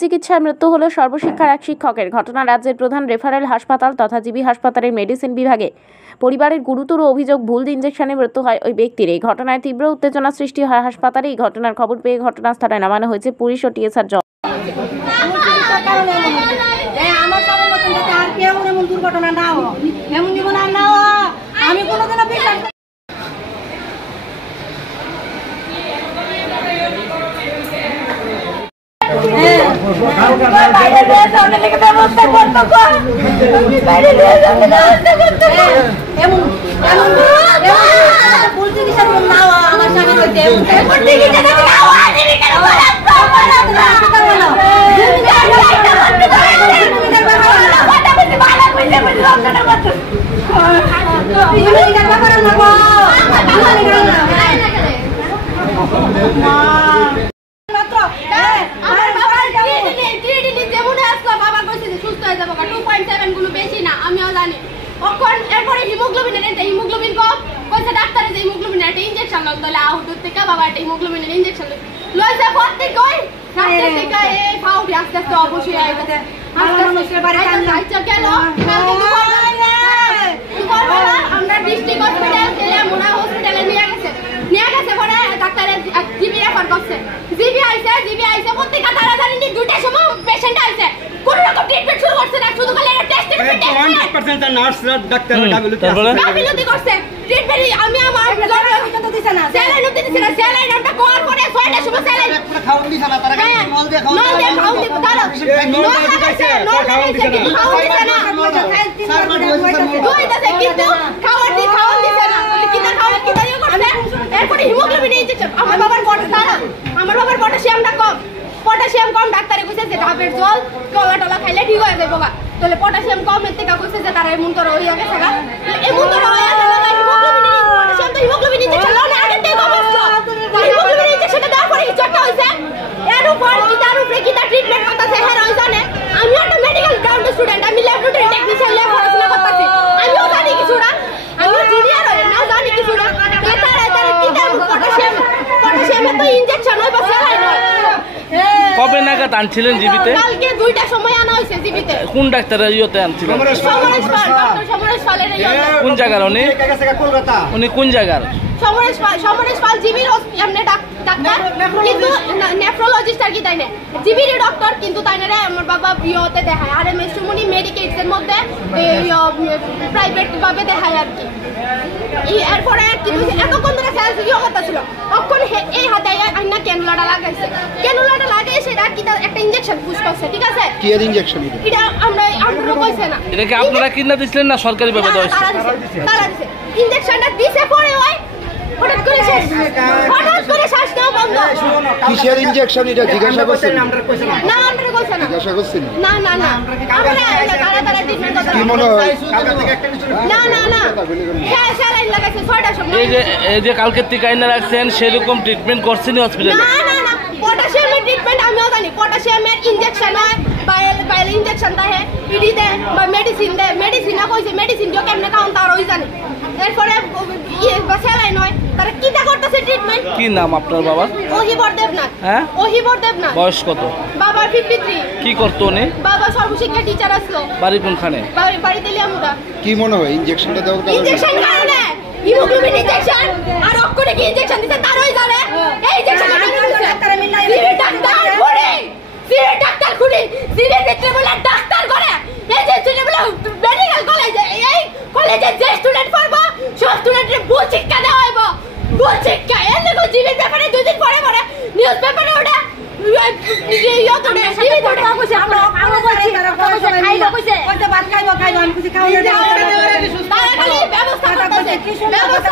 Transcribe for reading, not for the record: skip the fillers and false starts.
চিকিৎসায় মৃত্যু হল সর্বশিক্ষার এক শিক্ষকের। ঘটনা রাজ্যের প্রধান রেফারেল হাসপাতাল তথা জিবি হাসপাতালের মেডিসিন বিভাগে। পরিবারের গুরুতর অভিযোগ, ভুল ইঞ্জেকশনে মৃত্যু হয় ওই ব্যক্তির। এই ঘটনায় তীব্র উত্তেজনা সৃষ্টি হয় হাসপাতালে। এই ঘটনার খবর পেয়ে ঘটনাস্থলে নামানো হয়েছে পুলিশ ও টিএসআর জওয়ান। দুর্ঘটনা না হোক, এমন জীবন আর না হোক, আমি কোনোদিনও বিশ্বাস হিমোগ্লোবিন কম কইছে ডাক্তারে যে হিমোগ্লোবিন একটা ইনজেকশন লন দলে আউট থেকে বাবা একটা হিমোগ্লোবিনের ইনজেকশন লইছে পড়তে কই রাতে থেকে এই ফাউটি আস্তে আস্তে অবশ্যই আইছে আস্তে আস্তে বাড়ি আইছে গেল আমরা ডিস্ট্রিক্ট হসপিটাল গেলে মোনা হসপিটালে নিয়ে গেছে পরে ডাক্তারে জিবি রেফার করছে জিবি আইছে প্রত্যেকটা তাড়াতাড়ি দুইটার সময় পেশেন্ট আইছে কোন রকম ট্রিটমেন্ট শুরু করছে না, শুধু খালি একটা টেস্ট নার্স ডাক্তার গাফিলতি করছে ট্রিটমেন্ট। আমি আমার জরুরি দিছে না স্যালাইন দিছে না, স্যালাইন আমরা কল করে 6টার সময় স্যালাইন খাওন দিছ না, তারা নল দিয়ে খাওন দিছে তারা খাওন দিছে না স্যার দুইটাতে কিন্তু খাওন দিছে না কিনা খাওন কিনা ইয়ে করছে। এরপর হিমোগ্লোবিন ইনজেকশন আমার বাবার পটাশিয়ামটা কম, পটাশিয়াম কম ডাক্তারে কইছে যে ডাবের জল টলা খাইলে ঠিক হয়ে যাবে গা, তাহলে পটাশিয়াম কম এর থেকে কইছে যে তার এমন তোর হইয়া গেছে গা, এমন তোর হইয়া গেছে হিমোগ্লোবিন ইনজেকশন লাউনে আগে থেকে কমছে হিমোগ্লোবিন ইনজেকশনটা দেওয়ার পরে হিচটা হইছে। এর উপর কিতার উপরে কিতা ট্রিটমেন্ট করতেছে হের হই জানে। আমি একটা মেডিকেল গ্রাউন্ড স্টুডেন্ট, আমি ল্যাবরেটরি টেকনিশিয়ান ল্যাব পড়াশোনা করতেছি, আমিও জানি কিছুটা, আমি জুনিয়র হই না জানি কিছুটা। তার কিতার পটাশিয়ামে তো ইনজেকশন হইবা স্যালাইন হয়। কবে নাগাদ আনছিলেন জিবিতে? কালকে 2টার সময় আনা হয়েছে জিবিতে। কোন ডাক্তারের ইয়েতে আনছিলেন? সমরেশ পালের ইয়েতে। কোন জায়গার উনি? কলকাতা। উনি কোন জায়গার? সমরেশ পাল জিবির এমনি ডাক্তার, কিন্তু নেফ্রোলজিস্ট আর কি তাই না, জিবির ডক্টর, কিন্তু তাই না আমার বাবা ইয়েতে দেখায় আর এম এস সুমনি মেডিকেটস এর মধ্যে প্রাইভেট ভাবে দেখায় আর কি। এরপরে কিন্তু এতক্ষণ ধরে সেলস ইয়ে করতেছিল, তখন এই হাতে আইনা ক্যানুলাটা লাগাই সেটা কি একটা ইনজেকশন পুশ করছে, ঠিক আছে? কি এর ইনজেকশন এটা আমরা কইছে না, এটা কি আপনারা কিনা দিছিলেন না সরকারি ভাবে দেওয়া হইছে? তারা দিছে ইনজেকশনটা দিছে পরে ওই হঠাৎ করে শ্বাস নেওয়া বন্ধ। কিসের ইনজেকশন এটা জিজ্ঞাসা করছেন? না আমরা কইছে না, জিজ্ঞাসা করছেন না তারা ট্রিটমেন্ট করতে কি মনে হয়? না স্যালাইন লাগাইছে 6টার সময়। এই যে কালকে থেকে আইনা রাখছেন সেরকম ট্রিটমেন্ট করছেন হসপিটালে? না পটাশিয়ামের ট্রিটমেন্ট আমিও জানি, পটাশিয়ামের ইনজেকশন হয়, বাইল ইনজেকশন দেয়, ইডি দেয় বা মেডিসিন না কইছে মেডিসিন দিও কেমনে খাওন তার ওই জানি। এরপরে স্যালাইন হয়, তারা কিটা করতেছে ট্রিটমেন্ট। কি নাম আপনার বাবা? ওহিবর দেবনাথ। হ্যাঁ, ওহিবর দেবনাথ। বয়স কত? বাবার 53। কি করতো উনি? বাবা সর্বশিক্ষা টিচার আসলো। বাড়ি কোনখানে? বাড়িতে লিয়ামুরা। কি মনে হয় ইনজেকশনটা দেওয়ার কারণে? ইনজেকশন কারণে হিমোগ্লোবিন ইনজেকশন আর অক্ষরে কি ইনজেকশন দিতে তারই জানে। এই ইনজেকশনটা ডাক্তারে মিলাই ডাক্তার করে ডাক্তার খুলি সিরে ভিতরে বলে ডাক্তার করে এই যে সিরে বলে মেডিকেল কলেজে এই কলেজে যে স্টুডেন্ট পড়বো সব স্টুডেন্টের ভুল শিক্ষা দেওয়া হইব, ভুল শিক্ষা। এর লোক জিবির ব্যাপারে 2 দিন পরে নিউজ পেপারে ওটা ব্যবস্থা